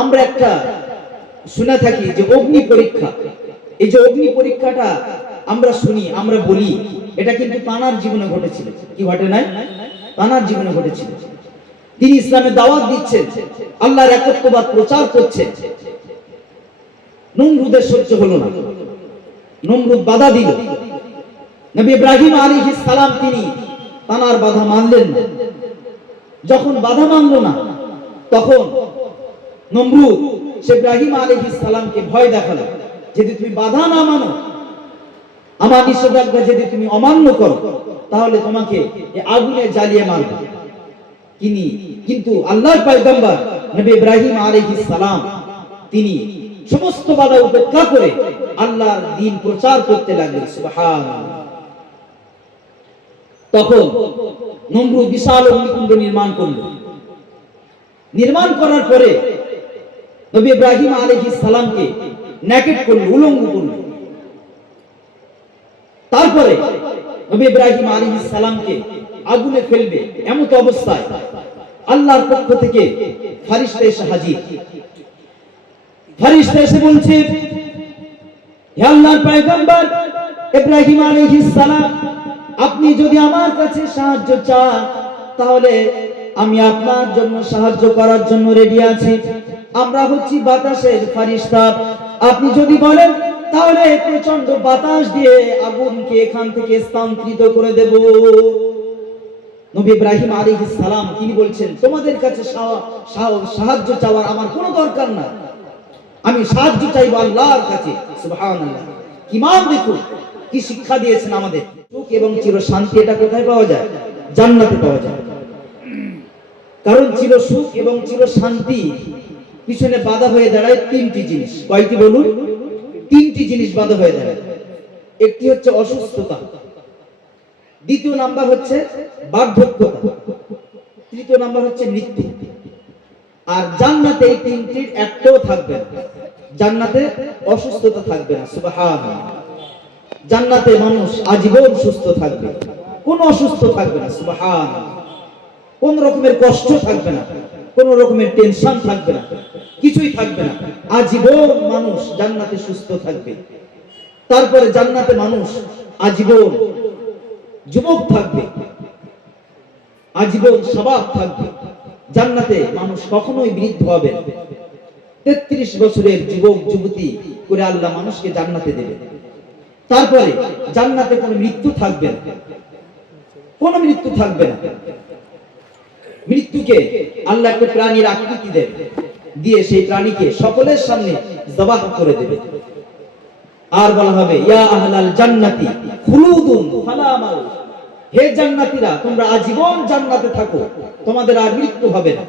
আমরা একটা শুনে থাকি যে অগ্নি পরীক্ষা, এই যে অগ্নি পরীক্ষাটা আমরা শুনি, আমরা বলি, এটা কিন্তু তানার জীবনে ঘটেছিল। কি ঘটে নাই? তানার জীবনে ঘটেছিল। তিনি ইসলামের দাওয়াত দিচ্ছেন, আল্লাহর একত্ববাদ প্রচার করছেন। নমরুদের সহ্য হলো না, নমরুদ বাধা দিল। নবী ইব্রাহিম আলাইহিস সালাম তিনি তানার বাধা মানলেন না। যখন বাধা মানল না, তখন নমরুদ ইব্রাহিম আলাইহিস সালামকে ভয় দেখালো, যদি তুমি বাধা না মানো, আমার নিষেধাজ্ঞা যদি তুমি অমান্য করো, তাহলে তোমাকে আগুনে জ্বালিয়ে মারব। কিন্তু আল্লাহর পয়গম্বর নবী ইব্রাহিম আলাইহিস সালাম তিনি সমস্ত বাধা উপেক্ষা করে আল্লাহর দ্বীন প্রচার করতে লাগলেন। সুবহানাল্লাহ। তখন নমরুদ বিশাল অগ্নিকুণ্ড নির্মাণ করল। নির্মাণ করার পরে নবী ইব্রাহিম আলাইহিস সালামকে নেকেড করল, উলঙ্গ করল। তারপরে নবী ইব্রাহিম আলাইহিস সালামকে আগুনে ফেলবে, এমন অবস্থায় আল্লাহর পক্ষ থেকে ফেরেশতা এসে হাজির। ফেরেশতা এসে বলছে, হে আল্লাহর পয়গম্বর ইব্রাহিম আলাইহিস সালাম, আপনি যদি আমার কাছে সাহায্য চান, তাহলে আমি আপনার জন্য সাহায্য করার জন্য রেডি আছি। আমরা হচ্ছি বাতাসের ফেরেশতা। আপনি যদি বলেন, তাহলে প্রচন্ড বাতাস দিয়ে আগুনকে এখান থেকে স্থানান্তরিত করে দেব। নবী ইব্রাহিম আলাইহিস সালাম তিনি বলছেন, তোমাদের কাছে সাহায্য চাওয়ার আমার কোনো দরকার নাই, আমি সাহায্য চাইবো আল্লাহর কাছে। সুবহানাল্লাহ। ইমাম দেখুন কি শিক্ষা দিয়েছেন আমাদের। সুখ এবং চির শান্তি এটা কোথায় পাওয়া যায়? জান্নাতে পাওয়া যায়। কারণ চির সুখ এবং চির শান্তি পিছনে বাধা হয়ে দাঁড়ায় তিনটি জিনিস। কয়টি বলুন? তিনটি জিনিস বাধা হয়ে দাঁড়ায়। একটি হচ্ছে অসুস্থতা, দ্বিতীয় নাম্বার হচ্ছে বার্ধক্যতা, তৃতীয় নাম্বার হচ্ছে মৃত্যু। আর জান্নাতে এই তিনটির একটাও থাকবে না। জান্নাতে অসুস্থতা থাকবে না। সুবহানাল্লাহ। জান্নাতে মানুষ আজীবন সুস্থ থাকবে, কোন অসুস্থ থাকবে না। সুবহানাল্লাহ। কোন রকমের কষ্ট থাকবে না, কোন রকমের টেনশন থাকবে না, কিছুই থাকবে না। আজীবন মানুষ জান্নাতে সুস্থ থাকবে। তারপরে জান্নাতে মানুষ আজীবন যুবক থাকবে, আজীবন শাবাব থাকবে। জান্নাতে মানুষ কখনোই বৃদ্ধ হবে না। 33 বছরের যুবক যুবতী করে আল্লাহ মানুষকে জান্নাতে দেবে। তারপরে জান্নাতে কোনো মৃত্যু থাকবে না, কোনো মৃত্যু থাকবে না। মৃত্যুকে আল্লাহ একটা প্রাণীর আকৃতি দেবে, দিয়ে সেই প্রাণীকে সকলের সামনে জবাহ করে দেবে। আর বলা হবে, ইয়া আহলাল জান্নাতি খুলুদুন ফালা মাউত, হে জান্নাতীরা তোমরা আজীবন জান্নাতে থাকো, তোমাদের আর মৃত্যু হবে না।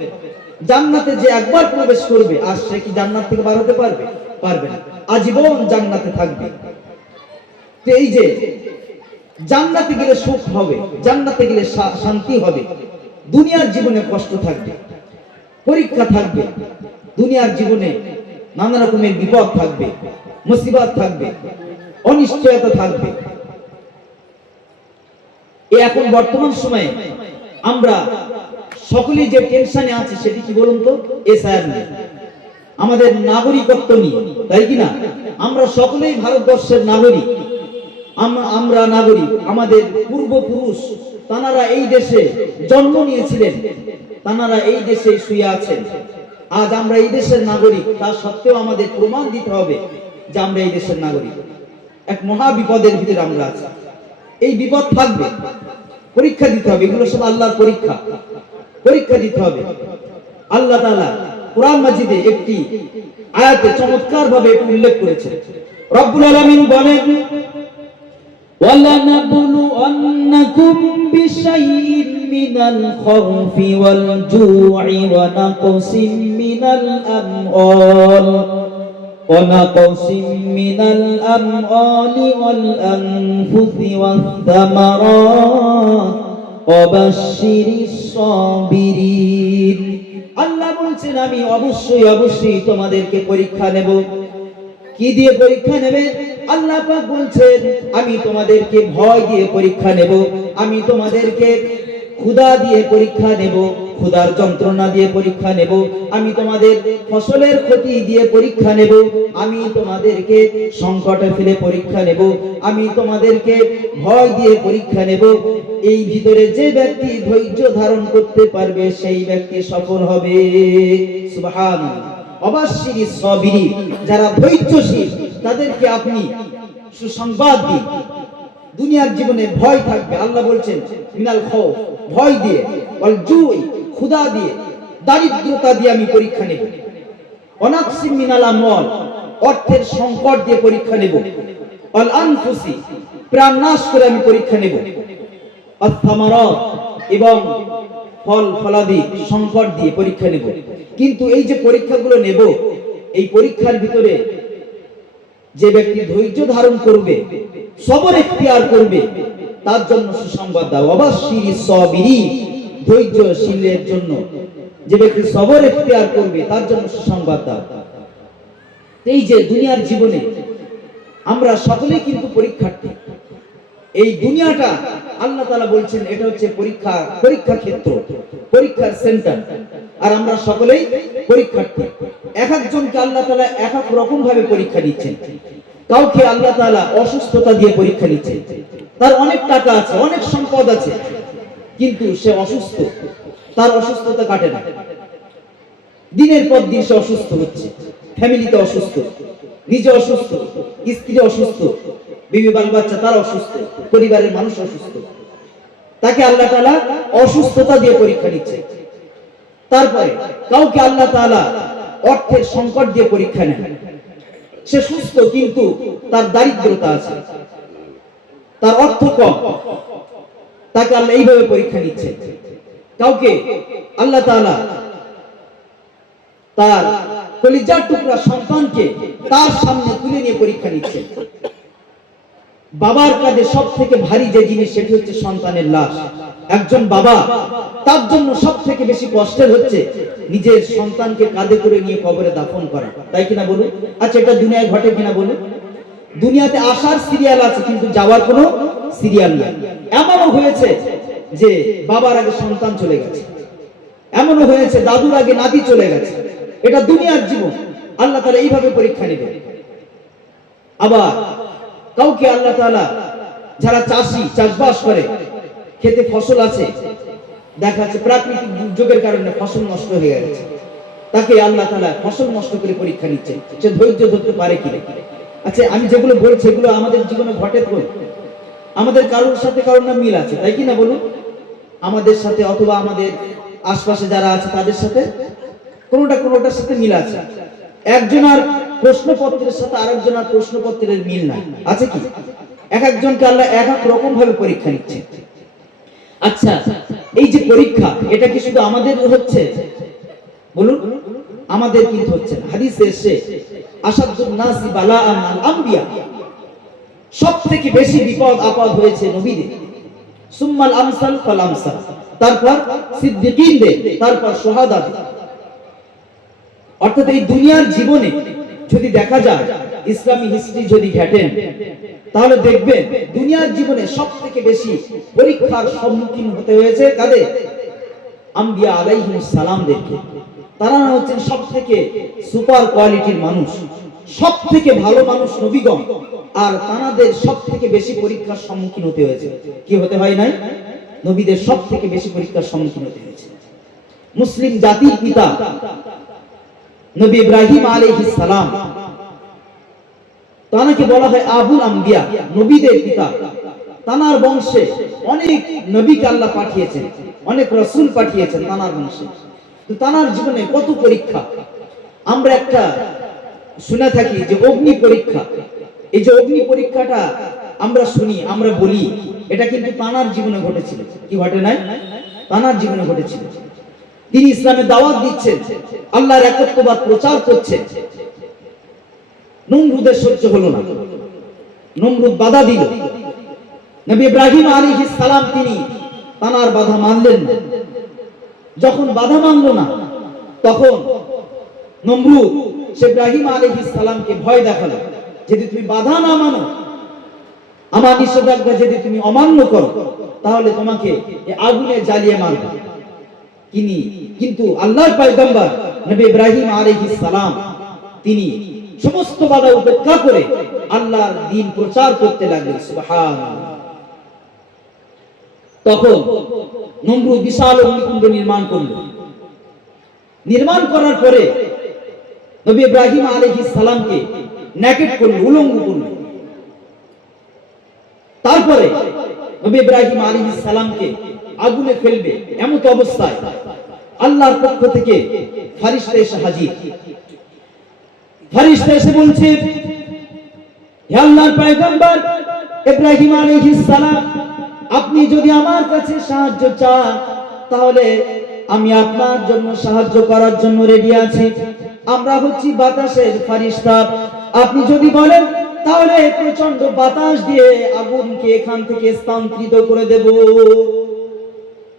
জান্নাতে যে একবার প্রবেশ করবে, আর সে কি জান্নাত থেকে বের হতে পারবে? পারবে না। আজীবন জান্নাতে থাকবে। তো এই যে জান্নাতে গেলে সুখ হবে, জান্নাতে গেলে শান্তি হবে। দুনিয়ার জীবনে কষ্ট থাকবে, পরীক্ষা থাকবে, দুনিয়ার জীবনে নানা রকমের বিপদ থাকবে, মুসিবত থাকবে, অনিশ্চয়তা থাকবে। এখন বর্তমান সময়ে আমরা সকলেই যে টেনশনে আছে, সেটি কি বলুন তো? এসআইআর নিয়ে, আমাদের নাগরিকত্ব নিয়ে, তাই কি না? আমরা সকলেই ভারতবর্ষের নাগরিক। আমরা নাগরিক। আমাদের পূর্বপুরুষ তানারা এই দেশে জন্ম নিয়েছিলেন, তানারা এই দেশে শুয়ে আছেন। আজ আমরা এই দেশের নাগরিক, তা সত্ত্বেও আমাদের প্রমাণ দিতে হবে যে আমরা এই দেশের নাগরিক। এক মহা বিপদের ভিতরে আমরা আছি। এই বিপদ থাকবে, পরীক্ষা দিতে হবে। এগুলো সব আল্লাহর পরীক্ষা, পরীক্ষা দিতে হবে। আল্লাহ তাআলা কোরআন মাজিদে একটি আয়াতে চমৎকার ভাবে এটা উল্লেখ করেছেন। রব্বুল আলামিন বলেন, وَلَنَبْلُوَنَّكُمْ بِشَيْءٍ مِّنَ الْخَوْفِ وَالْجُوعِ وَنَقْصٍ مِّنَ الْأَمْوَالِ وَالْأَنفُسِ وَالثَّمَرَاتِ وَبَشِّرِ الصَّابِرِينَ। আল্লাহ বলছেন, আমি অবশ্যই তোমাদেরকে পরীক্ষা নেব। কি দিয়ে পরীক্ষা নেবে? আল্লাহ পাক বলছেন, আমি তোমাদেরকে ভয় দিয়ে পরীক্ষা নেব, আমি তোমাদেরকে ক্ষুধা দিয়ে পরীক্ষা নেব, ক্ষুধার যন্ত্রণা দিয়ে পরীক্ষা নেব, আমি তোমাদের ফসলের ক্ষতি দিয়ে পরীক্ষা নেব, আমি তোমাদেরকে সংকটে ফেলে পরীক্ষা নেব, আমি তোমাদেরকে ভয় দিয়ে পরীক্ষা নেব। এই ভিতরে যে ব্যক্তি ধৈর্য ধারণ করতে পারবে সেই ব্যক্তি সফল হবে। সুবহানাল্লাহ। অবশ্যই সাবিরি, যারা ধৈর্যশীল তাদেরকে আপনি সুসংবাদ দিন। দুনিয়ার জীবনে ভয় থাকবে, আল্লাহ বলছেন মিনাল খাউফ, ভয় দিয়ে, ওয়াল জুই, ক্ষুধা দিয়ে, দারিদ্রতা দিয়ে আমি পরীক্ষা নেব, অনাকসিম মিনাল আমওয়াল, অর্থের সংকট দিয়ে পরীক্ষা নেব, ওয়াল আনফুসি, প্রাণ নাশ করে আমি পরীক্ষা নেব, ওয়াস সামারাত, এবং ফল ফলাদি সংকট দিয়ে পরীক্ষা নেব। কিন্তু এই যে পরীক্ষাগুলো নেব, এই পরীক্ষার ভিতরে যে ব্যক্তি ধৈর্য ধারণ করবে, সবর ইখতিয়ার করবে, তার জন্য সুসংবাদ দাও। অবশ্যই সাবিরি, ধৈর্যশীলের জন্য, যে ব্যক্তি সবর ইখতিয়ার করবে তার জন্য সুসংবাদ দাও। এই যে দুনিয়ার জীবনে আমরা সকলেই কিন্তু পরীক্ষার্থী। এই দুনিয়াটা আল্লাহ তাআলা বলছেন এটা হচ্ছে পরীক্ষা ক্ষেত্র, পরীক্ষার সেন্টার, আর আমরা সকলেই পরীক্ষার্থী। এক একজনকে আল্লাহ তাআলা এক এক রকম ভাবে পরীক্ষা দিচ্ছেন। কাউকে আল্লাহ তাআলা অসুস্থতা দিয়ে পরীক্ষা দিচ্ছেন, তার অনেক টাকা আছে, অনেক সম্পদ আছে, কিন্তু সে অসুস্থ, তার অসুস্থতা কাটে না, দিনের পর দিন সে অসুস্থ হচ্ছে, ফ্যামিলিতে অসুস্থ, নিজে অসুস্থ, স্ত্রী অসুস্থ, বিবি বাল বাচ্চা তার অসুস্থ, পরিবারের মানুষ অসুস্থ, তাকে আল্লাহ তাআলা অসুস্থতা দিয়ে পরীক্ষা দিচ্ছে। তারপরে কাউকে আল্লাহ তাআলা অর্থের সংকট দিয়ে পরীক্ষা নেন, সে সুস্থ কিন্তু তার দারিদ্রতা আছে, তার অর্থ কম, তাকে আল্লাহ এইভাবে পরীক্ষা নিচ্ছে। কাউকে আল্লাহ তাআলা তার কলিজার টুকরা সন্তানকে তার সামনে তুলে নিয়ে পরীক্ষা নিচ্ছে। বাবার কাঁধে সব থেকে ভারী যে জিনিস সেটি হচ্ছে সন্তানের লাশ। একজন বাবা, তার জন্য সব থেকে বেশি কষ্টের হচ্ছে নিজের সন্তানকে কাঁধে করে নিয়ে কবরে দাফন করা, তাই কিনা বলুন? আচ্ছা, এটা দুনিয়ায় ঘটে কিনা বলুন? দুনিয়াতে আসার সিরিয়াল আছে কিন্তু যাওয়ার কোনো সিরিয়াল নেই। এমনও হয়েছে যে বাবার আগে সন্তান চলে গেছে, এমনও হয়েছে দাদুর আগে নাতি চলে গেছে। এটা দুনিয়ার জীবন, আল্লাহ তাআলা এইভাবে পরীক্ষা নেবেন। আবার কাউকে আল্লাহ তাআলা, যারা চাষি, চাষবাস করে, খেতে ফসল আছে, দেখা যাচ্ছে প্রাকৃতিক দুর্যোগের কারণে ফসল নষ্ট হয়ে গেছে, তাকে আল্লাহ তাআলা ফসল নষ্ট করে পরীক্ষা নিচ্ছে, সে ধৈর্য ধরতে পারে কিনা। আচ্ছা, আমি যেগুলো বলছি এগুলো আমাদের জীবনে ঘটে তো, আমাদের কারোর সাথে কারোর না মিল আছে, তাই কিনা বলুন? আমাদের সাথে অথবা আমাদের আশপাশে যারা আছে তাদের সাথে কোনোটার সাথে মিল আছে। একজনের প্রশ্নপত্রের সাথে আরেকজনের প্রশ্নপত্রের মিল নাই, আছে কি? এক একজনকে আল্লাহ এক এক রকম ভাবে পরীক্ষা নিচ্ছে। আচ্ছা, এই যে পরীক্ষা, এটা কি শুধু আমাদের হচ্ছে বলুন? আমাদের কিন্তু হচ্ছে না। হাদিসে এসেছে আসাদুন নাসি বালাআন আল আমবিয়া, সবথেকে বেশি বিপদ আপদ হয়েছে নবীদের, সুম্মাল আমসাল ফাল আমসাল, তারপর সিদ্দিকীনদের, তারপর শুহাদাদের। অর্থাৎ এই দুনিয়ার জীবনে যদি দেখা যায়, ইসলামী হিস্ট্রি যদি ঘেটেন, তাহলে দেখবেন দুনিয়ার জীবনে সবথেকে বেশি পরীক্ষার সম্মুখীন হতে হয়েছে কাদের? আম্বিয়া আলাইহিস সালামদেরকে। তারা হচ্ছেন সবথেকে সুপার কোয়ালিটির মানুষ, সবথেকে ভালো মানুষ নবীগণ, আর তাদের সবথেকে বেশি পরীক্ষার সম্মুখীন হতে হয়েছে। কি হতে হয় নাই? নবীদের সবথেকে বেশি পরীক্ষার সম্মুখীন হতে হয়েছে। মুসলিম জাতির পিতা নবী ইব্রাহিম আলাইহিস সালাম, তাকে বলা হয় আবুল আম্বিয়া, নবীদের পিতা। তানার বংশে অনেক নবীকে আল্লাহ পাঠিয়েছেন, অনেক রাসূল পাঠিয়েছেন তানার বংশে। তো তানার জীবনে কত পরীক্ষা। আমরা একটা শুনে থাকি যে অগ্নি পরীক্ষা, এই যে অগ্নি পরীক্ষাটা আমরা শুনি, আমরা বলি, এটা কিন্তু তানার জীবনে ঘটেছিল। কি ঘটে নাই? তানার জীবনে ঘটেছিল। তিনি ইসলামের দাওয়াত দিচ্ছেন, আল্লাহর একত্ববাদ প্রচার করছেন। নমরুদের সহ্য হলো না, নমরুদ বাধা দিল। নবী ইব্রাহিম আলাইহিস সালাম তিনি তানার বাধা মানলেন না। যখন বাধা মানলো না, তখন নমরুদ ইব্রাহিম আলাইহিস সালামকে ভয় দেখালো, যদি তুমি বাধা না মানো আমার নিষেধাজ্ঞা যদি তুমি অমান্য করো তাহলে তোমাকে এই আগুনে জ্বালিয়ে মারব। কিন্তু আল্লাহর পয়গম্বর নবী ইব্রাহিম আলাইহিস সালাম তিনি সমস্ত বাধা উপেক্ষা করে আল্লাহর দ্বীন প্রচার করতে লাগলেন। সুবহানাল্লাহ। তখন নমরুদ বিশাল অগ্নিকুণ্ড নির্মাণ করলো। নির্মাণ করার পরে নবী ইব্রাহিম আলাইহিস সালামকে নেকেড করলো, উলঙ্গ করলো। তারপরে নবী ইব্রাহিম আলাইহিস সালামকে আগুনে ফেলবে এমন অবস্থায় আল্লাহর পক্ষ থেকে ফেরেশতা এসে হাজির। ফেরেশতা এসে বলছে, হে আল্লাহর পয়গম্বর ইব্রাহিম আলাইহিস সালাম, আপনি যদি আমার কাছে সাহায্য চান তাহলে আমি আপনার জন্য সাহায্য করার জন্য রেডি আছি। আমরা হচ্ছি বাতাসের ফেরেশতা। আপনি যদি বলেন তাহলে প্রচন্ড বাতাস দিয়ে আগুনকে এখান থেকে স্থানান্তরিত করে দেব।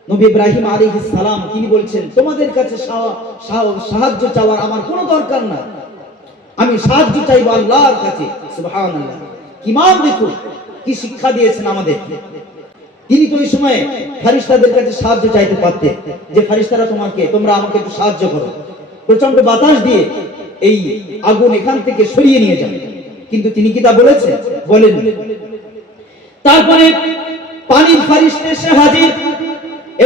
নবী ইব্রাহিম আলাইহিস সালাম তিনি বলছেন, তোমাদের কাছে সাহায্য চাওয়ার আমার কোনো দরকার নাই, আমি সাহায্য চাইবো আল্লাহর কাছে। সুবহানাল্লাহ। ইমাম দেখুন কি শিক্ষা দিয়েছেন আমাদের। তিনি তো ওই সময় ফেরেশতাদের কাছে সাহায্য চাইতে পারতেন যে ফেরেশতারা তোমরা আমাকে একটু সাহায্য করো, প্রচন্ড বাতাস দিয়ে এই আগুন এখান থেকে সরিয়ে নিয়ে যান, কিন্তু তিনি কি তা বলেছেন? বলেন। তারপরে পানির ফেরেশতা এসে হাজির।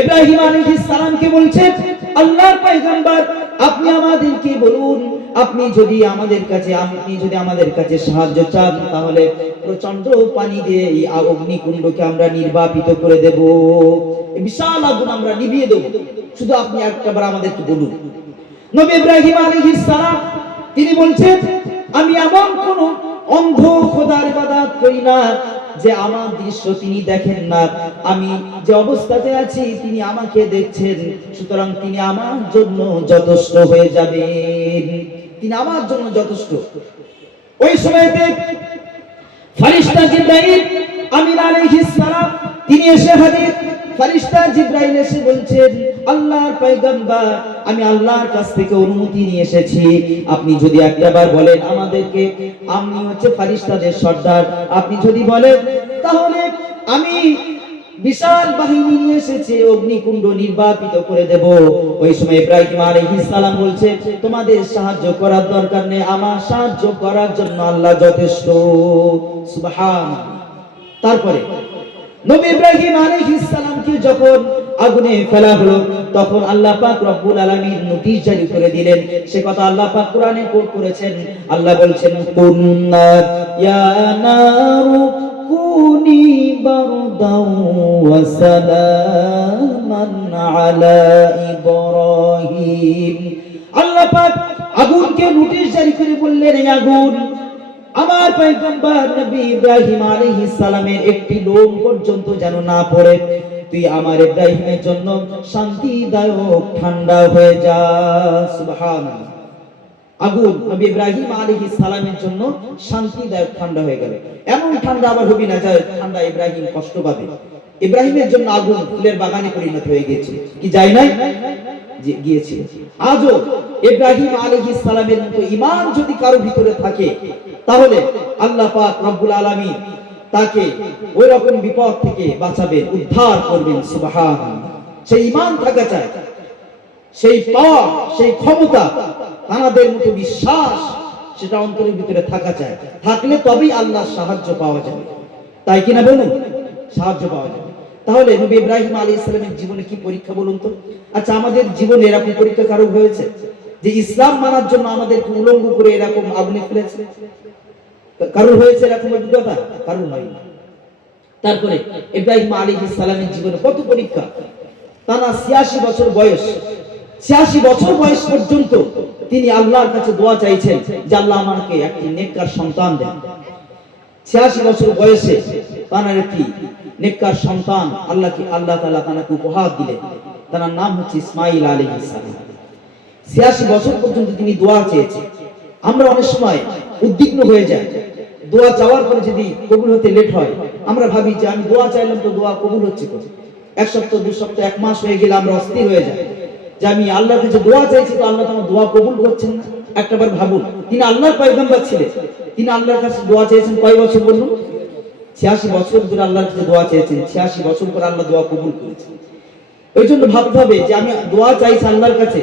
ইব্রাহিম আলাইহিস সালামকে বলছে, আল্লাহর পয়গম্বর আপনি আমাদেরকে বলুন, আপনি যদি আমাদের কাছে সাহায্য চান তাহলে প্রচন্ড পানি দিয়ে এই অগ্নিকুণ্ডকে আমরা নির্বাপিত করে দেব, এই বিশাল আগুন আমরা নিভিয়ে দেব, শুধু আপনি একবার আমাদেরকে বলুন। নবী ইব্রাহিম আলাইহিস সালাম তিনি বলছেন, আমি এমন কোন অন্ধ খোদার ইবাদত করি না যে আমার দৃশ্য তিনি দেখেন না, আমি যে অবস্থাতে আছি তিনি আমাকে দেখছেন, সুতরাং তিনি আমার জন্য যথেষ্ট হয়ে যাবেন, তিনি আমার জন্য যথেষ্ট। ওই সময়তে ফেরেশতা জিবরাইল আমিন আলাইহিস সালাম তিনি এসে হাজির। ফেরেশতা জিবরাইল এসে বলছেন, আল্লাহর পয়গম্বর আমি আল্লাহর কাছ থেকে অনুমতি নিয়ে এসেছি, আপনি যদি একবার বলেন আমাদেরকে, আমি হচ্ছে ফেরেশতাদের সর্দার, আপনি যদি বলেন তাহলে আমি বিশাল বাহিনী নিয়ে এসেছি, অগ্নিকুণ্ড নির্বাপিত করে দেব। ওই সময় ইব্রাহিম আলাইহিস সালাম বলছে, তোমাদের সাহায্য করার দরকার নেই, আমার সাহায্য করার জন্য আল্লাহ যথেষ্ট। সুবহানাল্লাহ। তারপরে নবী ইব্রাহিম আলাইহিস সালামকে যখন আগুনে ফেলা হলো তখন আল্লাহ পাক রব্বুল আলামিন নোটিশ জারি করে দিলেন। সে কথা আল্লাহ পাক কোরআনে কোট করেছেন। আল্লাহ বলছেন, কুন্না ইয়া নারু কুনি বারদাও ওয়া সালামান আলা ইব্রাহিম। আল্লাহ পাক আগুনকে নোটিশ জারি করে বললেন, এই আগুন আমার পয়গম্বর নবী ইব্রাহিম আলাইহিস সালামের একটি লোম পর্যন্ত যেন না পড়ে, তুই আমার ইব্রাহিমের জন্য শান্তিদায়ক ঠান্ডা হয়ে যা। সুবহানাল্লাহ। আগুন নবী ইব্রাহিম আলাইহিস সালামের জন্য শান্তিদায়ক ঠান্ডা হয়ে গেল। এমন ঠান্ডা আবার হবে না যে ঠান্ডা ইব্রাহিম কষ্ট পাবে। ইব্রাহিমের জন্য আগুন ফুলের বাগানে পরিণত হয়ে গিয়েছিল, কি যায় নাই? গিয়েছিল। আজও ইব্রাহিম আলাইহিস সালামের মতো ঈমান যদি কারো ভিতরে থাকে তাহলে আল্লাহ পাক রব্বুল আলামিন তাকে ওই রকম বিপদ থেকে বাঁচাবেন, উদ্ধার করবেন। সুবহানাল্লাহ। সেই ঈমান থাকা চাই, সেই পাওয়ার, সেই ক্ষমতা, তাদের মতো বিশ্বাস সেটা অন্তরের ভিতরে থাকা চাই। থাকলে তবেই আল্লাহর সাহায্য পাওয়া যাবে, তাই কিনা বলুন? সাহায্য পাওয়া যাবে। তাহলে নবী ইব্রাহিম আলাইহিস সালামের জীবনে কি পরীক্ষা বলুন তো? আচ্ছা, আমাদের জীবনে এরকম পরীক্ষা কারো হয়েছে যে ইসলাম মানার জন্য আমাদেরকে উলঙ্গ করে এরকম আগুনে ফেলেছে? কারোর হয়েছে এরকম অভিজ্ঞতা? কারোর হয়নি। তারপরে ইব্রাহিম আলাইহিস সালামের জীবনে কত পরীক্ষা। টানা 86 বছর বয়স, 86 বছর বয়স পর্যন্ত তিনি আল্লাহর কাছে দোয়া চাইছেন যে আল্লাহ আমাকে একটি নেককার সন্তান দেন। 86 বছর বয়সে তার একটি নেককার সন্তান আল্লাহ তাআলা তাকে উপহার দিলেন। তার নাম হচ্ছে ইসমাঈল আলাইহিস সালাম। 86 বছর পর্যন্ত তিনি দোয়া চেয়েছেন। আমরা অনেক সময় উদ্বিগ্ন হয়ে যাই, দোয়া চাওয়ার পরে যদি কবুল হতে লেট হয় আমরা ভাবি যে আমি দোয়া চাইলাম তো দোয়া কবুল হচ্ছে কোথায়? এক সপ্তাহ, 2 সপ্তাহ, 1 মাস হয়ে গেলে আমরা অস্থির হয়ে যাই যে আমি আল্লাহর কাছে দোয়া চাইছি তো আল্লাহ আমার দোয়া কবুল করছেন না। একটাবার ভাবুন, তিনি আল্লাহর পয়গম্বর ছিলেন, তিনি আল্লাহর কাছে দোয়া চেয়েছেন কয় বছর বলুন? 86 বছর ধরে আল্লাহর কাছে দোয়া চেয়েছেন, 86 বছর পর আল্লাহ দোয়া কবুল করেছেন। ওই জন্য ভাবতে হবে যে আমি দোয়া চাইছি আল্লাহর কাছে,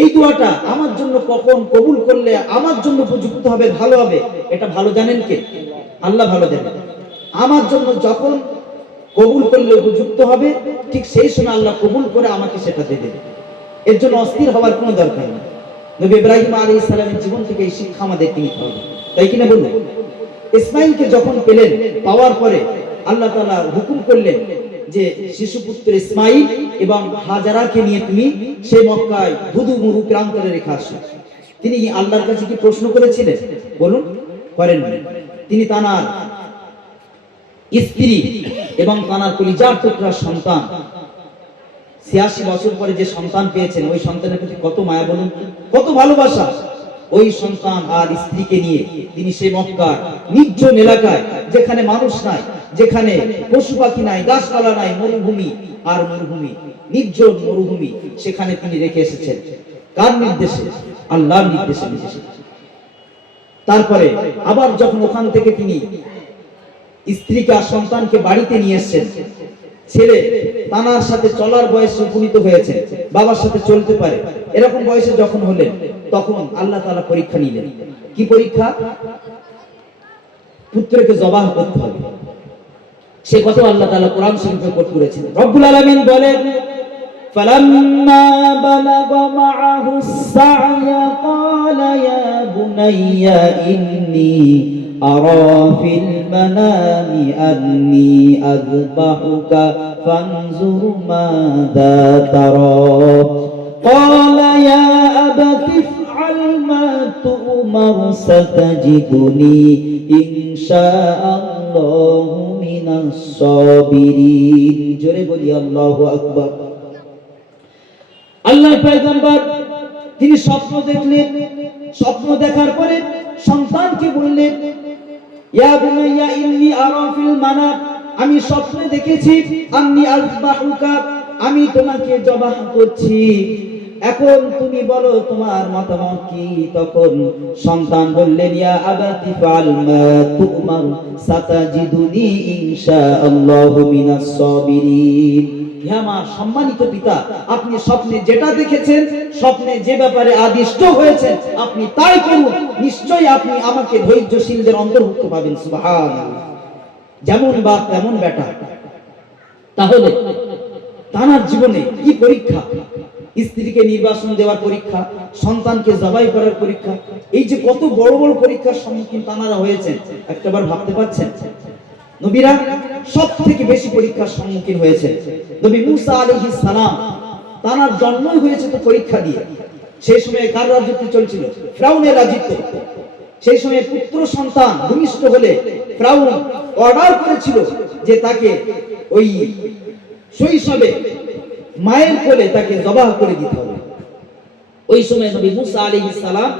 এই দোয়াটা আমার জন্য কখন কবুল করলে আমার জন্য উপযুক্ত হবে, ভালো হবে, এটা ভালো জানেন কে? আল্লাহ ভালো জানেন। আমার জন্য যখন কবুল করলে উপযুক্ত হবে, ঠিক সেই সময় আল্লাহ কবুল করে আমাকে সেটা দিয়ে দেবে। এর জন্য অস্থির হওয়ার কোনো দরকার নেই। নবী ইব্রাহিম আলাইহিস সালামের জীবন থেকে এই শিক্ষা আমাদেরকে নিতে হবে, তাই কিনা বলুন? ইসমাইলকে যখন পেলেন, পাওয়ার পরে আল্লাহ তাআলা হুকুম করলেন যে শিশুপুত্র ইসমাইল এবং হাজারাকে নিয়ে তুমি সেই মক্কায় ধুধু মুরু প্রান্তরে রেখে আসো। তিনি আল্লাহর কাছে কি প্রশ্ন করেছিলেন? বলুন, করেননি। তিনি তানার স্ত্রী এবং তানার কলিজার টুকরা সন্তান, 86 বছর পরে যে সন্তান পেয়েছেন, ওই সন্তানের প্রতি কত মায়া বলুন, কত ভালোবাসা। ওই সন্তান আর স্ত্রীকে নিয়ে তিনি সেই মক্কার নির্জন এলাকায়, যেখানে মানুষ নাই, যেখানে পশু পাখি নাই, গাছপালা নাই, মরুভূমি আর মরুভূমি, নির্জন মরুভূমি, সেখানে তিনি রেখে এসেছেন। কার নির্দেশে? আল্লাহর নির্দেশে। তারপরে আবার যখন ওখান থেকে তিনি স্ত্রীকে আর সন্তানকে বাড়িতে নিয়ে এসেছেন, ছেলে তানার সাথে চলার বয়সে উপনীত হয়েছে, বাবার সাথে চলতে পারে, এরকম বয়সে যখন হলেন, তখন আল্লাহ তাআলা পরীক্ষা নিলেন। কি পরীক্ষা? পুত্রকে জবাহ করতে হবে। সে কথা আল্লাহ তাআলা কোরআন শরীফে কোট করেছেন। রব্বুল আলামিন বলেন, فلما بلغ معه السعي قال يا بني إني أرى في المنام أني أذبحك فانظر ماذا ترى قال يا أبت افعل ما تؤمر ستجدني إن شاء الله من الصابرين। জোরে বলি আল্লাহু আকবার। আল্লাহর পয়গম্বর তিনি স্বপ্ন দেখলেন। স্বপ্ন দেখার পরে সন্তানকে বললেন, ইয়া বুনাইয়া ইন্নী আরা ফিল মানাম, আমি স্বপ্নে দেখেছি, আন্নী আযবাহুকা, আমি তোমাকে জবাহ করছি, এখন তুমি বলো তোমার মতামত কি? তখন সন্তান বললেন, ইয়া আবাতি ফাল মা তুমার সাতাজিদুনি ইনশাআল্লাহু মিনাস সাবিরিন। হে আমার সম্মানিত পিতা, আপনি স্বপ্নে যেটা দেখেছেন, স্বপ্নে যে ব্যাপারে আদিষ্ট হয়েছেন, আপনি তাই করুন, নিশ্চয়ই আপনি আমাকে ধৈর্যশীলদের অন্তর্ভুক্ত পাবেন। সুবহানাল্লাহ। যেমন বাপ তেমন বেটা। তাহলে তার জীবনে কি পরীক্ষা! স্ত্রীকে নির্বাসন দেওয়ার পরীক্ষা, সন্তানকে জবাই করার পরীক্ষা, এই যে কত বড় বড় পরীক্ষার সম্মুখীন তারা হয়েছেন, একটাবার ভাবতে পারছেন? নবীরা সবথেকে বেশি পরীক্ষার সম্মুখীন হয়েছে। নবী মুসা আলাইহিস সালাম, তার জন্মই হয়েছে তো পরীক্ষা দিয়ে। সেই সময় কার রাজত্ব চলছিল? ফিরাউনের রাজত্ব। সেই সময় পুত্র সন্তান ভূমিষ্ঠ হলে ফিরাউন অর্ডার করেছিল যে তাকে ওই শৈশবে মায়ের কোলে তাকে জবাহ করে দিতে হবে। ওই সময় নবী মুসা আলাইহিস সালাম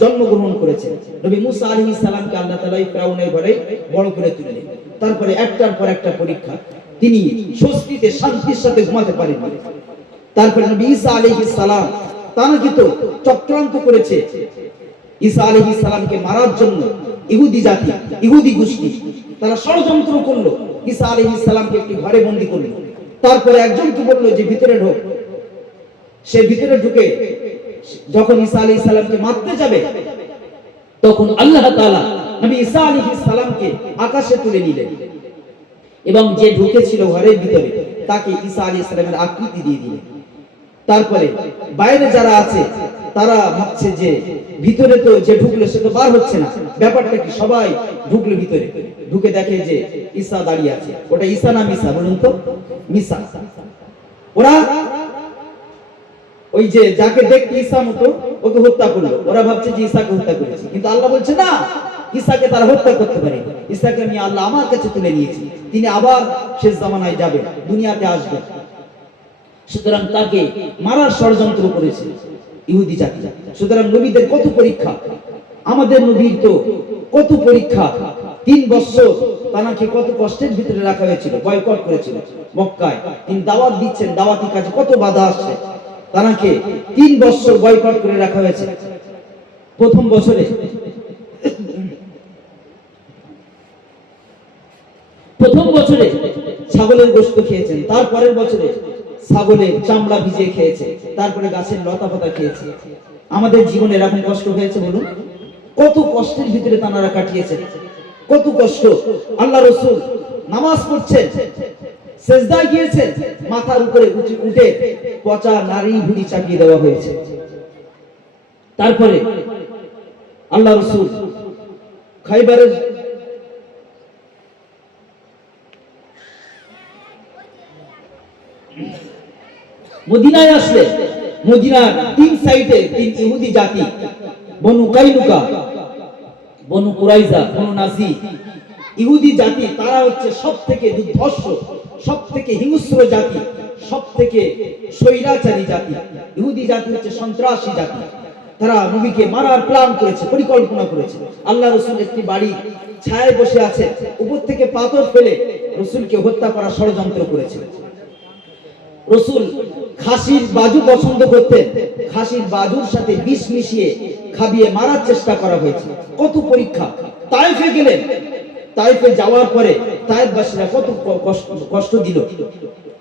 জন্মগ্রহণ করেছেন। নবী মুসা আলাইহিস সালামকে আল্লাহ তাআলা ফিরাউনের ঘরে বড় করে তুললেন। তারপরে একটার পর একটা পরীক্ষা, তিনি স্বস্তিতে শান্তির সাথে ঘুমাতে পারেননি। তারপরে নবী ঈসা আলাইহিস সালাম, তারা কিন্তু চক্রান্ত করেছে ঈসা আলাইহিস সালামকে মারার জন্য। ইহুদি জাতি, ইহুদি গোষ্ঠী, তারা ষড়যন্ত্র করলো, ঈসা আলাইহিস সালামকে একটি ঘরে বন্দী করলো। তারপরে একজনকে বললো যে ভিতরে ঢোক। সে ভিতরে ঢুকে যখন ঈসা আলাইহিস সালামকে মারতে যাবে, তখন আল্লাহ তাআলা নবী ঈসা আলাইহিস সালামকে আকাশে তুলে নিলেন এবং যে ঢুকেছিল ঘরের ভিতরে তাকে ঈসা আলাইহিস সালামের আকৃতি দিয়ে দিলেন। তারপরে বাইরে যারা আছে তারা ভাবছে যে ভিতরে তো যে ঢুকলো সে তো বার হচ্ছে না, ব্যাপারটা কি? সবাই ঢুকলো ভিতরে, ঢুকে দেখে যে ঈসা দাঁড়িয়ে আছে। ওটা ঈসা না মিসা? বলুন তো। মিসা। ওরা ওই যে যাকে দেখতে ঈসা মতো ওকে হত্যা করলো। ওরা ভাবছে যে ঈসাকে হত্যা করেছে, কিন্তু আল্লাহ বলছে না, ঈসাকে তারা হত্যা করতে পারে। ঈসাকে আমি আল্লাহ আমার কাছে তুলে নিয়েছি, তিনি আবার শেষ জামানায় যাবেন, দুনিয়াতে আসবেন। সুতরাং তাকে মারার ষড়যন্ত্র করেছে ইহুদি জাতি। সুতরাং নবীদের কত পরীক্ষা, আমাদের নবীর তো কত পরীক্ষা। 3 বছর তাকে কত কষ্টের ভিতরে রাখা হয়েছিল, বয়কট করেছিল মক্কায়। তিনি দাওয়াত দিচ্ছেন, দাওয়াতি কাজে কত বাধা আসছে, তাকে 3 বছর বয়কট করে রাখা হয়েছে। প্রথম বছরে ছাগলের গোশত খেয়েছেন, তারপরের বছরে ছাগলের চামড়া ভিজিয়ে খেয়েছে, তারপরে গাছের লতা পাতা খেয়েছে। আমাদের জীবনে এরকম কষ্ট হয়েছে বলুন? কত কষ্টের ভিতরে তারা কাটিয়েছেন, কত কষ্ট। আল্লাহ রাসূল নামাজ পড়ছেন, সেজদায় গিয়েছেন, মাথার উপরে উঠে পচা নারী ভুঁড়ি চাপিয়ে দেওয়া হয়েছে। তারপরে আল্লাহ রাসূল খাইবারের মদিনায় আসলে মদিনার তিন সাইডে তিন ইহুদি জাতি, বনু কাইনুকা, বনু কুরাইজা, বনু নাজি, ইহুদি জাতি, তারা হচ্ছে সবথেকে দুর্ধর্ষ, সবথেকে হিংস্র জাতি, সবথেকে স্বৈরাচারী জাতি। ইহুদি জাতি হচ্ছে সন্ত্রাসী জাতি। তারা নবীকে মারার প্ল্যান করেছে, পরিকল্পনা করেছে। আল্লাহ রাসূল একটি বাড়ি ছায়ায় বসে আছে, উপর থেকে পাথর ফেলে রাসূলকে হত্যা করার ষড়যন্ত্র করেছে। রাসূল খাসির বাজু পছন্দ করতেন, খাসির বাজুর সাথে বিষ মিশিয়ে খাবিয়ে মারার চেষ্টা করা হয়েছে। কত পরীক্ষা। তায়েফে গেলেন, তায়েফে যাওয়ার পরে তায়েফবাসীরা কত কষ্ট দিল,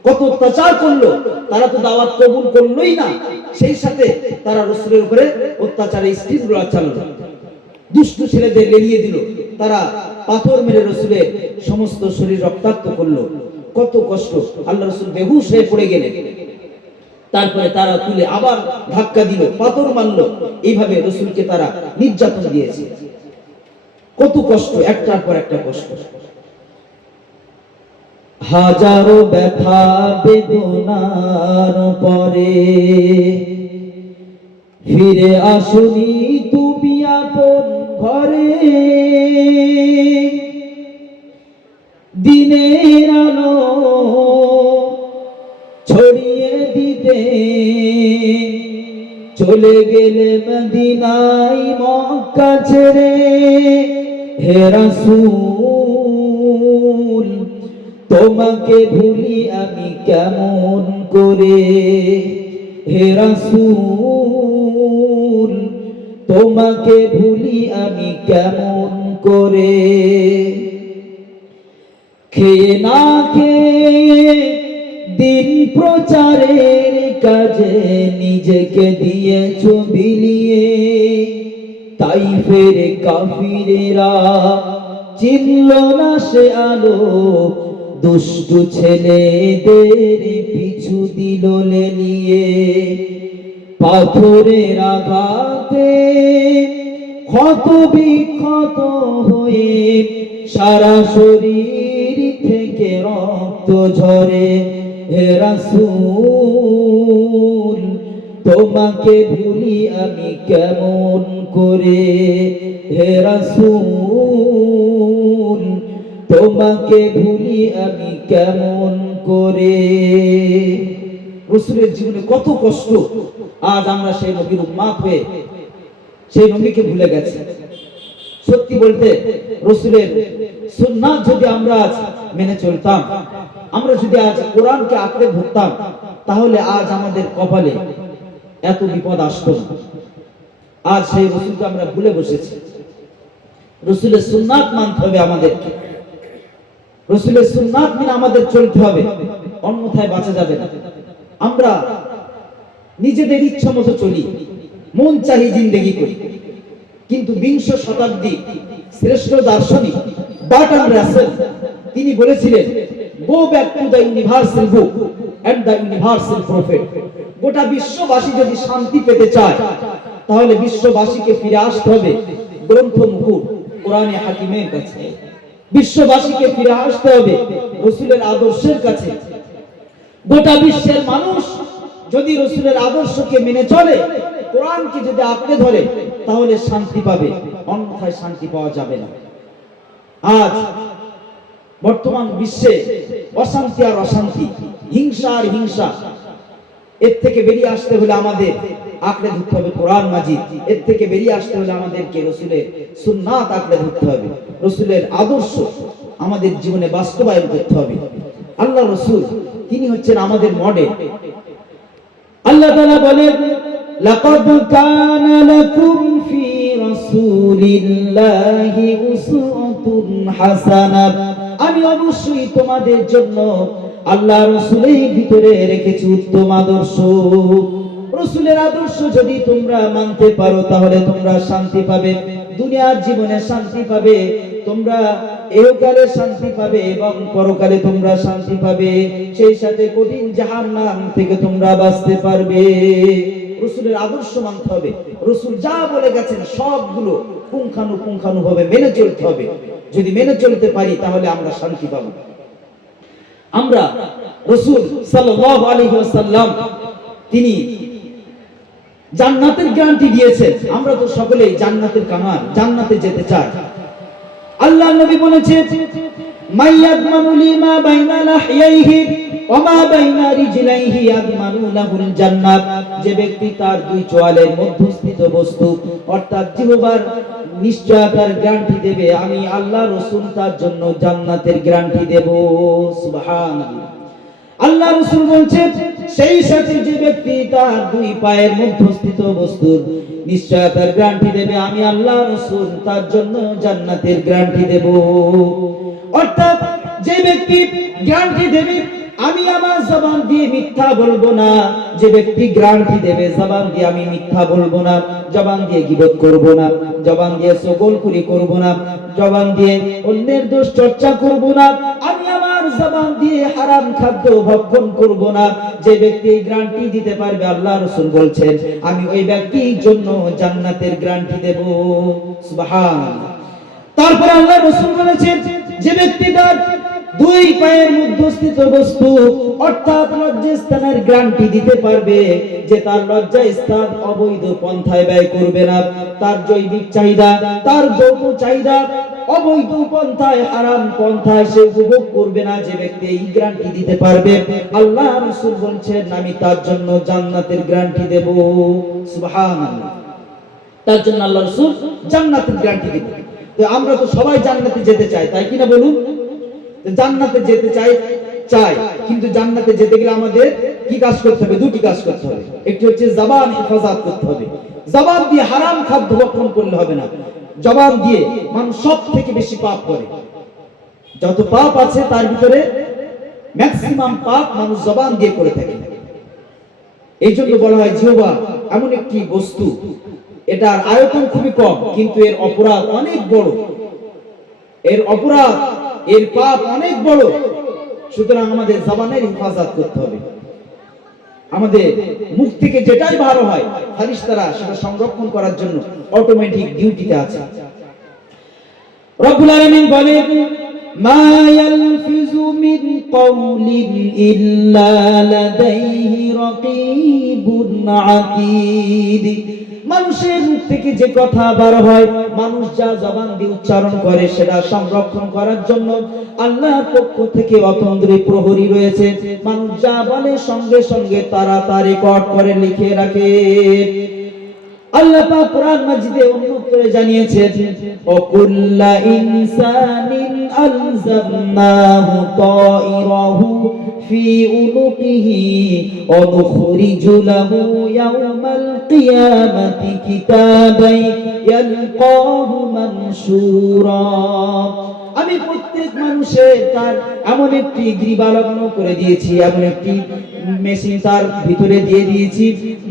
কত অত্যাচার করলো। তারা তো দাওয়াত কবুল করলোই না, সেই সাথে তারা রাসূলের উপরে অত্যাচারে স্ত্রীগুলো চালালো, দুষ্ট ছেলেদের লেলিয়ে দিল, তারা পাথর মেরে রাসূলের সমস্ত শরীর রক্তাক্ত করলো। কত কষ্ট। আল্লাহ রাসূল বেহুশ হয়ে পড়ে গেলেন। তারপরে তারা তুলে আবার ধাক্কা দিল, পাথর মারলো, এইভাবে রাসূলকে তারা নির্যাতন দিয়েছে। কত কষ্ট, একটার পর একটা কষ্ট। হাজারো ব্যথা বেদনার পরে ফিরে আসুনি তুমি আপন ঘরে, দিনের আলো ছড়িয়ে দিতে চলে গেলে মদিনায় মক্কা ছেড়ে। হে রাসূল তোমাকে ভুলি আমি কেমন করে, হে রাসূল তোমাকে ভুলি আমি কেমন করে। খেয়ে না খেয়ে দিন প্রচারের কাজে নিজেকে দিয়েছ বিলিয়ে, তাইফের কাফিরেরা চিনল না সে আলো, দুষ্টু ছেলেদের পিছু দিল লেলিয়ে। পাথরের আঘাতে ক্ষত বিক্ষত হয়ে সারা শরীর থেকে রক্ত ঝরে। হে রাসূল তোমাকে ভুলি আমি কেমন করে, হে রাসূল তোমাকে ভুলি আমি কেমন করে। রাসূলের জীবনে কত কষ্ট, আজ আমরা সেই নবীর উম্মত হয়ে সেই নবীকে ভুলে গেছি। সত্যি বলতে রাসূলের সুন্নাত যদি আমরা আজ মেনে চলতাম, আমরা যদি আজ কোরআনকে আঁকড়ে ধরতাম, তাহলে আজ আমাদের কপালে এত বিপদ আসতো না। আজ সেই রাসূলকে আমরা ভুলে বসেছি। রাসূলের সুন্নাত মানতে হবে আমাদেরকে, রাসূলের সুন্নাত মেনে আমাদের চলতে হবে, অন্যথায় বাঁচা যাবে না। আমরা নিজেদের ইচ্ছা মতো চলি, মন চাহি জিন্দেগি করি, কিন্তু বিংশ শতাব্দী শ্রেষ্ঠ দার্শনিক বার্ট্রান্ড রাসেল তিনি বলেছিলেন, go back to the universal book and the universal prophet. গোটা বিশ্ববাসী যদি শান্তি পেতে চায়, তাহলে বিশ্ববাসীকে ফিরে আসতে হবে গ্রন্থ মুকুট কোরআনে হাকিমের কাছে। বিশ্ববাসীকে ফিরে আসতে হবে রাসূলের আদর্শের কাছে। গোটা বিশ্বের মানুষ যদি রাসূলের আদর্শকে মেনে চলে, কোরআনকে যদি আঁকড়ে ধরে, তাহলে শান্তি পাবে, অন্যথায় শান্তি পাওয়া যাবে না। আজ বর্তমান বিশ্বে অশান্তি আর অশান্তি, হিংসা আর হিংসা, এর থেকে বেরিয়ে আসতে হলে আমাদের আঁকড়ে ধরতে হবে কোরআন মাজিদ। এর থেকে বেরিয়ে আসতে হলে আমাদেরকে রাসূলের সুন্নাত আঁকড়ে ধরতে হবে, রাসূলের আদর্শ আমাদের জীবনে বাস্তবায়ন করতে হবে। আল্লাহ রাসূল তিনি হচ্ছেন আমাদের মডেল। আল্লাহ তাআলা বলেন, লাকাদ কানা লাকুম ফি রাসূলিল্লাহি উসওয়াতুন হাসানাহ। আমি অবশ্যই তোমাদের জন্য আল্লাহ রাসূলের ভিতরে রেখেছে উত্তম আদর্শ। রাসূলের আদর্শ যদি তোমরা মানতে পারো তাহলে তোমরা শান্তি পাবে, দুনিয়ার জীবনে শান্তি পাবে, তোমরা ইহকালে শান্তি পাবে এবং পরকালে তোমরা শান্তি পাবে। সেই সাথে কঠিন জাহান্নাম থেকে তোমরা বাঁচতে পারবে। রাসূলের আদর্শ মানতে হবে, রাসূল যা বলে গেছেন সবগুলো পুঙ্খানুপুঙ্খানুভাবে মেনে চলতে হবে। যদি মেনে চলতে পারি তাহলে আমরা শান্তি পাবো। আমরা রাসূল সাল্লাল্লাহু আলাইহি ওয়াসাল্লাম তিনি জান্নাতের গ্যারান্টি দিয়েছেন। আমরা তো সকলেই জান্নাতের কামাল, জান্নাতে যেতে চাই। আল্লাহ নবী বলেছেন, মাইয়াদমানু লিমা বাইনা লাহইহি ওয়া মা বাইনা রিজলাইহি ইয়াদমানু লাহুল জান্নাত। যে ব্যক্তি তার দুই চোয়ালের মধ্যস্থিত বস্তু অর্থাৎ জিহ্বার নিশ্চয়তার গ্যারান্টি দেবে, আমি আল্লাহ রাসূল তার জন্য জান্নাতের গ্যারান্টি দেব। সুবহানাল্লাহ। আল্লাহ রাসূল বলছেন, সেই সাথে যে ব্যক্তি তার দুই পায়ের মধ্যস্থিত বস্তুর নিশ্চয়তার গ্যারান্টি দেবে, আমি আল্লাহ রাসূল তার জন্য জান্নাতের গ্যারান্টি দেব। অর্থাৎ যে ব্যক্তি গ্যারান্টি দেবে আমি আমার জবান দিয়ে মিথ্যা বলবো না, যে ব্যক্তি গ্যারান্টি দেবে জবান দিয়ে আমি মিথ্যা বলবো না, জবান দিয়ে গীবত করব না, জবান দিয়ে চগলখুরি করব না, জবান দিয়ে অন্যের দোষ চর্চা করব না, আমি আমার জবান দিয়ে হারাম খাদ্য ভক্ষণ করব না, যে ব্যক্তি গ্যারান্টি দিতে পারবে আল্লাহ রাসূল বলছেন আমি ওই ব্যক্তির জন্য জান্নাতের গ্যারান্টি দেব। সুবহানাল্লাহ। তারপর আল্লাহ রাসূল বলেছেন, যে ব্যক্তিটার দুই পায়ের মধ্যস্থিত বস্তু অর্থাৎ লজ্জাস্থানের গ্যারান্টি দিতে পারবে যে তার লজ্জাস্থান অবৈধ পন্থায় ব্যয় করবে না, তার জৈবিক চাহিদা, তার যৌন চাহিদা অবৈধ পন্থায় হারাম পন্থায় সে উপভোগ করবে না, যে ব্যক্তি এই গ্যারান্টি দিতে পারবে আল্লাহ রাসূল বলেছেন আমি তার জন্য জান্নাতের গ্যারান্টি দেব। সুবহানাল্লাহ। তার জন্য আল্লাহ রাসূল জান্নাতের গ্যারান্টি দেব। তো আমরা তো সবাই জান্নাতে যেতে চাই, তাই কি না বলুন? জান্নাতে যেতে চাই, কিন্তু জান্নাতে যেতে গেলে আমাদের কি কাজ করতে হবে? দুটি কাজ করতে হবে। একটি হচ্ছে জবান হেফাজত করতে হবে। জবান দিয়ে হারাম খাদ্য ভক্ষণ করলে হবে না। জবান দিয়ে মানুষ সব থেকে বেশি পাপ করে, যত পাপ আছে তার ভিতরে ম্যাক্সিমাম পাপ মানুষ জবান দিয়ে করে থাকে। এই জন্য বলা হয় জিহ্বা এমন একটি বস্তু, এটার আয়তন খুবই কম কিন্তু এর অপরাধ অনেক বড়, এর অপরাধ, এর পাপ অনেক বড়। সুতরাং আমাদের জবানের হেফাজত করতে হবে। আমাদের মুখ থেকে যেটাই ভালো হয় ফেরেশতারা সেটা সংরক্ষণ করার জন্য অটোমেটিক ডিউটিতে আছে। রব্বুল আলামিন বলেন, মা ইয়ালফিজু মিন কওলিন ইল্লা লাদাইহি রাকীবুন আতীদ। মানুষের মুখ থেকে যে কথা বার হয়, মানুষ যা জবান দিয়ে উচ্চারণ করে সেটা সংরক্ষণ করার জন্য আল্লাহর পক্ষ থেকে অতন্দ্রী প্রহরী রয়েছে। মানুষ যা বলে সঙ্গে সঙ্গে তারা তা রেকর্ড করে লিখে রাখে। আল্লাহ পাক কোরআন মাজিদে অন্যত্র জানিয়েছেন, ওয়াকুল্লা ইনসানিন আলজামনাহু তাইরাহু ফি উনুকিহি ওয়া নুখরিজু লাহু ইয়াওমাল কিয়ামাতি কিতাবান ইয়ালকাহু মানশুরা। আমি প্রত্যেক মানুষের তার এমন একটি গ্রীবা লগ্ন করে দিয়েছি, এমন একটি মেশিন তার ভিতরে দিয়ে দিয়েছি,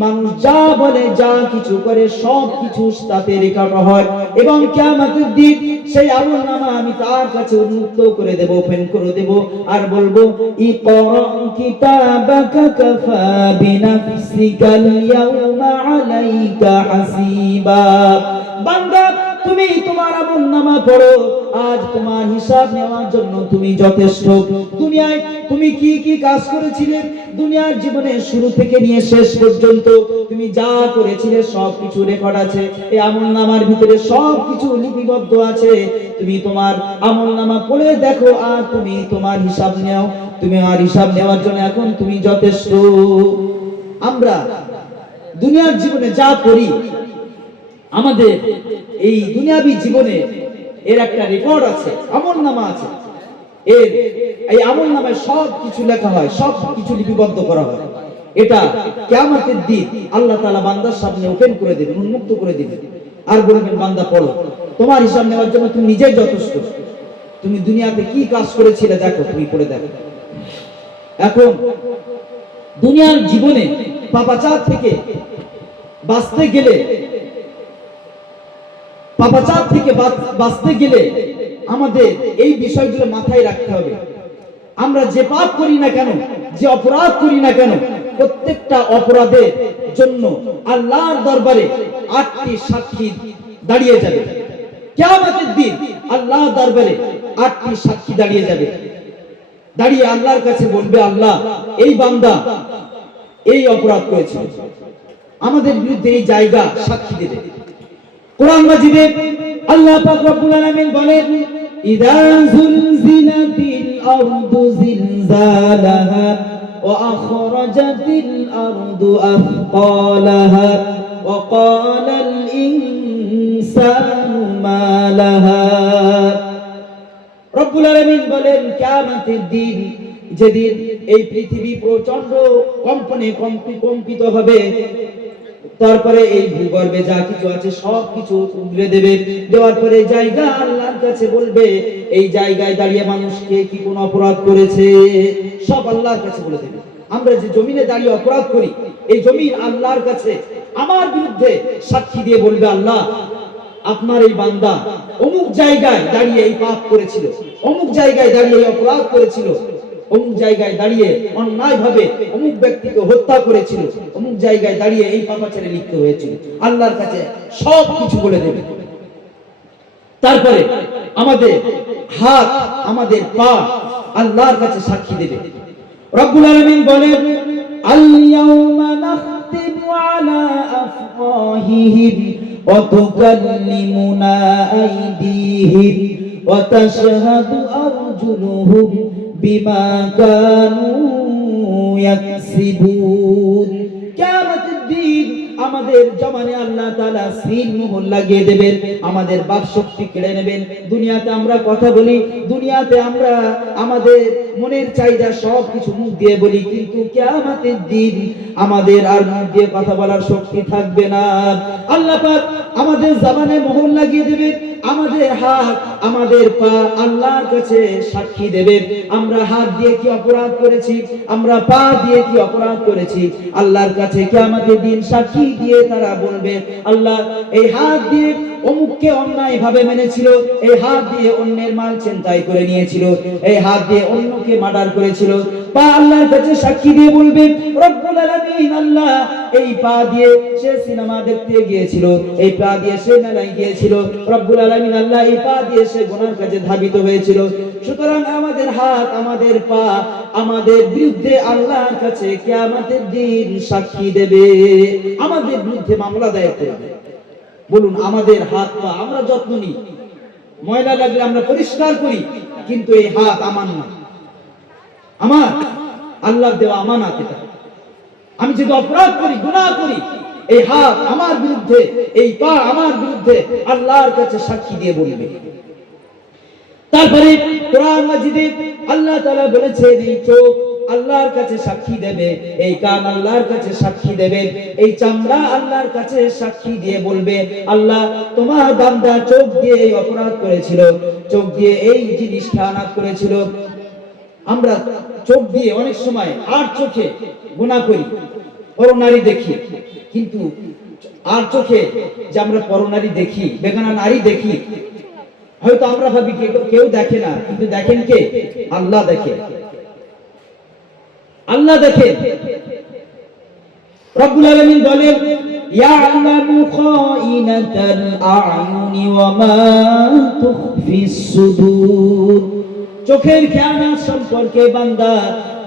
মানুষ যা বলে যা কিছু করে সব কিছু তাতে রেকর্ড হয় এবং কিয়ামতের দিন সেই আমলনামা আমি তার কাছে উন্মুক্ত করে দেব, ওপেন করে দেব আর বলবো, ইকরা কিতাবাকা কাফা বিনাফসিকাল ইয়াওমা আলাইকা হাসিবা। বান্দা তুমি তোমার আমলনামা পড়ো, আজ তোমার হিসাব নেওয়ার জন্য তুমি যথেষ্ট। দুনিয়ায় তুমি কি কি কাজ করেছিলে, দুনিয়ার জীবনে শুরু থেকে নিয়ে শেষ পর্যন্ত তুমি যা করেছিলে সব কিছু রেকর্ড আছে। এই আমলনামার ভিতরে সব কিছু লিপিবদ্ধ আছে। তুমি তোমার আমলনামা পড়ে দেখো আর তুমি তোমার হিসাব নাও। তুমি আর হিসাব নেওয়ার জন্য এখন তুমি যথেষ্ট। আমরা দুনিয়ার জীবনে যা করি, আমাদের এই দুনিয়াবী জীবনে এর একটা রেকর্ড আছে, আমলনামা আছে। এই আমলনামায় সব কিছু লেখা হয়, সব কিছু লিপিবদ্ধ করা হয়। এটা কিয়ামতের দিন আল্লাহ তাআলা বান্দার সামনে ওপেন করে দেবেন, উন্মুক্ত করে দিবেন আর বলবেন, বান্দা পড়ো, তোমার হিসাব নেওয়ার জন্য তুমি নিজেই যথেষ্ট। তুমি দুনিয়াতে কি কাজ করেছিলে দেখো, তুমি পড়ে দেখো। এখন দুনিয়ার জীবনে পাপাচার থেকে বাঁচতে গেলে আমাদের এই বিষয়গুলো মাথায় রাখতে হবে। আমরা যে পাপ করি না কেন, যে অপরাধ করি না কেন, প্রত্যেকটা অপরাধের জন্য আল্লাহর দরবারে 8টি সাক্ষী দাঁড়িয়ে যাবে। কিয়ামতের দিন আল্লাহর দরবারে 8টি সাক্ষী দাঁড়িয়ে যাবে। দাঁড়িয়ে আল্লাহর কাছে বলবে, আল্লাহ এই বান্দা এই অপরাধ করেছে, আমাদের বিরুদ্ধে এই জায়গা সাক্ষী দেবে। কোরআন মাজিদে আল্লাহ পাক রব্বুল আলামিন বলেন, ইযা যুলজিলাতিল আরদু জিলজালাহা ওয়া আখরাজাতিল আরদু আথকালাহা ওয়া ক্বালাল ইনসানু মা লাহা। রব্বুল আলামিন বলেন, কিয়ামতের দিন, যেদিন এই পৃথিবী প্রচন্ড কম্পনে কম্পিত হবে, তারপরে এই ভূগর্ভে যা কিছু আছে সব কিছু উগরে দেবে। দেওয়ার পরে জায়গা আল্লাহর কাছে বলবে, এই জায়গায় দাঁড়িয়ে মানুষকে কি কোন অপরাধ করেছে, সব আল্লাহর কাছে বলে দেবে। আমরা যে জমিনে দাঁড়িয়ে অপরাধ করি, এই জমিন আল্লাহর কাছে আমার বিরুদ্ধে সাক্ষী দিয়ে বলবে, আল্লাহ আপনার এই বান্দা অমুক জায়গায় দাঁড়িয়ে এই পাপ করেছিল, অমুক জায়গায় দাঁড়িয়ে এই অপরাধ করেছিল, অমুক জায়গায় দাঁড়িয়ে অন্যায়ভাবে অমুক ব্যক্তিকে হত্যা করেছিল, অমুক জায়গায় দাঁড়িয়ে এই পাপাচারে লিপ্ত হয়েছিল। আল্লাহর কাছে সব কিছু বলে দেবে। তারপরে আমাদের হাত, আমাদের পা আল্লাহর কাছে সাক্ষী দেবে। রব্বুল আলামিন বলেন, আল ইয়াউমা নাখতিমু আলা আফওয়াহিহিম ওয়া তুকাল্লিমুনা আইদিহিম ওয়া তাশহাদু আরজুলুহুম বিমা কানু ইয়াকসিবুন। কিয়ামতের দিন আমাদের জমানে আল্লাহ তাআলা সিল মোহর লাগিয়ে দেবেন, আমাদের বাক শক্তি কেড়ে নেবেন। দুনিয়াতে আমরা কথা বলি, দুনিয়াতে আমরা আমাদের মনের চাহিদা সব কিছু মুখ দিয়ে বলি, কিন্তু কিয়ামতের দিন আমাদের আর মুখ দিয়ে কথা বলার শক্তি থাকবে না। আল্লাহ পাক আমাদের জবানে মোহর লাগিয়ে দেবেন, আমাদের হাত, আমাদের পা আল্লাহর কাছে সাক্ষী দেবে। আমরা হাত দিয়ে কি অপরাধ করেছি, আমরা পা দিয়ে কি অপরাধ করেছি, আল্লাহর কাছে কিয়ামতের দিন সাক্ষী দিয়ে তারা বলবে, আল্লাহ এই হাত দিয়ে অমুককে অন্যায় ভাবে মেনেছিল, এই হাত দিয়ে অন্যের মাল ছিনতাই করে নিয়েছিল, এই হাত দিয়ে অন্যকে মার্ডার করেছিল। পা আল্লাহর কাছে সাক্ষী দিয়ে বলবে, রব্বুল আলামিন, আল্লাহ এই পা দিয়ে সে সিনেমা দেখতে গিয়েছিল, এই পা দিয়ে সে মেলায় গিয়েছিল, রব্বুল আলামিন, আল্লাহ এই পা দিয়ে সে গুনার কাজে ধাবিত হয়েছিল। সুতরাং আমাদের হাত, আমাদের পা আমাদের বিরুদ্ধে আল্লাহর কাছে কিয়ামতের দিন সাক্ষী দেবে, আমাদের বিরুদ্ধে মামলা দায়ের করবে। বলুন, আমাদের হাত পা আমরা যত্ন নিই, ময়লা লাগলে আমরা পরিষ্কার করি, কিন্তু এই হাত আমার না, আমার আল্লাহর দেওয়া আমানত। এটা আমি যদি অপরাধ করি, গুনাহ করি, এই হাত আমার বিরুদ্ধে, এই পা আমার বিরুদ্ধে আল্লাহর কাছে সাক্ষী দিয়ে বলবে। তারপরে কোরআন মাজিদে আল্লাহ তাআলা বলেছেন, এই চোখ আল্লাহর কাছে সাক্ষী দেবে, এই কান আল্লাহর কাছে সাক্ষী দেবে, এই চামড়া আল্লাহর কাছে সাক্ষী দিয়ে বলবে, আল্লাহ তোমার বান্দা চোখ দিয়ে এই অপরাধ করেছিল, চোখ দিয়ে এই জিনিস খেয়ানত করেছিল। আমরা চোখ দিয়ে অনেক সময় আর চোখে গুনাহ করি, পরনারী দেখি, কিন্তু আর চোখে যে আমরা পরনারী দেখি, বেগানা নারী দেখি, হয়তো আমরা ভাবি কেউ দেখে না, কিন্তু দেখেন কে? আল্লাহ দেখে, আল্লাহ দেখে। রব্বুল আলামিন বলেন, ইয়ালামু খাইনাতাল আ'য়ুনি ওয়া মা তুখফিস সুদূর। চোখের খেয়ানত সম্পর্কে বান্দা,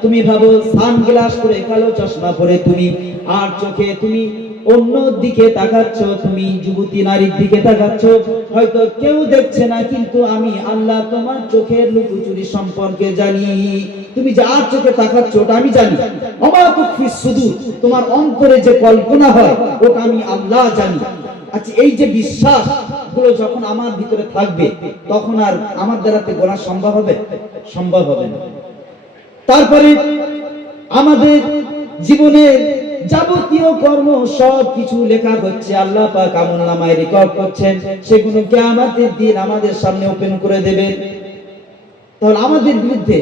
তুমি ভাবো সানগ্লাস পরে, কালো চশমা পরে তুমি আর চোখে তুমি অন্য দিকে তাকাচ্ছ, তুমি যুবতী নারীর দিকে তাকাচ্ছ, হয়তো কেউ দেখছে না, কিন্তু আমি আল্লাহ তোমার চোখের লুকোচুরি সম্পর্কে জানি। তুমি যে আর চোখে তাকাচ্ছ ওটা আমি জানি। ওমা তুখফিস সুদূর, তোমার অন্তরে যে কল্পনা হয় ওটা আমি আল্লাহ জানি। আচ্ছা, এই যে বিশ্বাস গুলো যখন আমার ভিতরে থাকবে, তখন আর আমার দ্বারাতে গোনা সম্ভব হবে? সম্ভব হবে না। তারপরে আমাদের জীবনের যাবতীয় কর্ম সব কিছু লেখা হচ্ছে, আল্লাহ পাক আমলনামায় রেকর্ড করছেন, সেগুলো কিয়ামতের দিন আমাদের সামনে ওপেন করে দেবেন। তাহলে আমাদের বিরুদ্ধে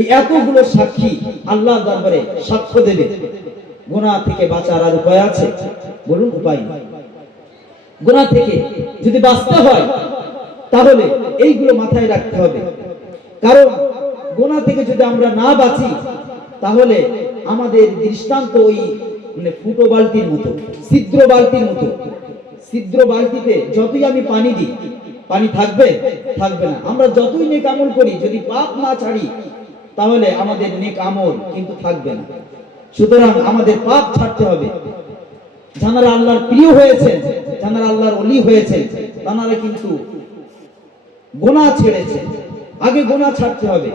এই এতগুলো সাক্ষী আল্লাহর দরবারে সাক্ষ্য দেবে। গুনাহ থেকে বাঁচার আর উপায় আছে? বলুন, উপায় নেই। গুনাহ থেকে যদি বাঁচতে হয় তাহলে এইগুলো মাথায় রাখতে হবে। কারণ গুনাহ থেকে যদি আমরা না বাঁচি তাহলে আমাদের দৃষ্টান্ত ওই ফুটো বালতির মতো, ছিদ্র বালতির মতো। ছিদ্র বালতিতে যতই আমি পানি দিই, পানি থাকবে? থাকবে না। আমরা যতই নেক আমল করি, যদি পাপ না ছাড়ি তাহলে আমাদের নেক আমল কিন্তু থাকবে না। সুতরাং আমাদের পাপ ছাড়তে হবে। যারা আল্লাহর প্রিয় হয়েছেন, যারা আল্লাহর ওলি হয়েছেন, তারা কিন্তু গুনাহ ছেড়েছে। আগে গুনাহ ছাড়তে হবে।